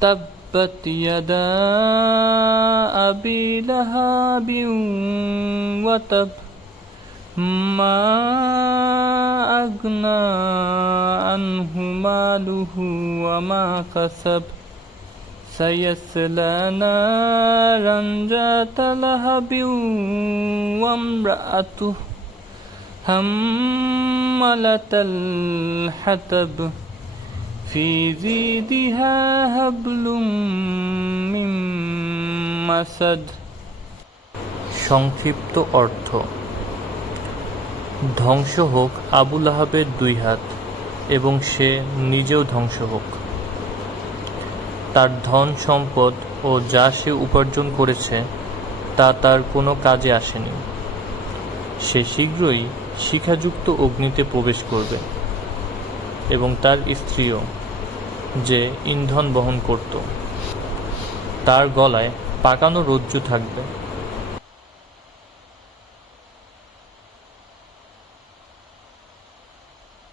تبت يدا أبي لهب وتب ما أغنى عنه ماله وما كسب سيصلى نارا ذات لهب وامرأته حمالة الحطب في جيدها حبل من مسد। সংক্ষিপ্ত অর্থ: ধ্বংস হোক আবু লাহাবের দুই হাত এবং সে নিজেও ধ্বংস হোক। তার ধন সম্পদ ও যা সে উপার্জন করেছে তা তার কোনো কাজে আসেনি। সে শীঘ্রই শিখাযুক্ত অগ্নিতে প্রবেশ করবে এবং তার স্ত্রীও, যে ইন্ধন বহন করত। তার গলায় পাকানো রজ্জু থাকবে।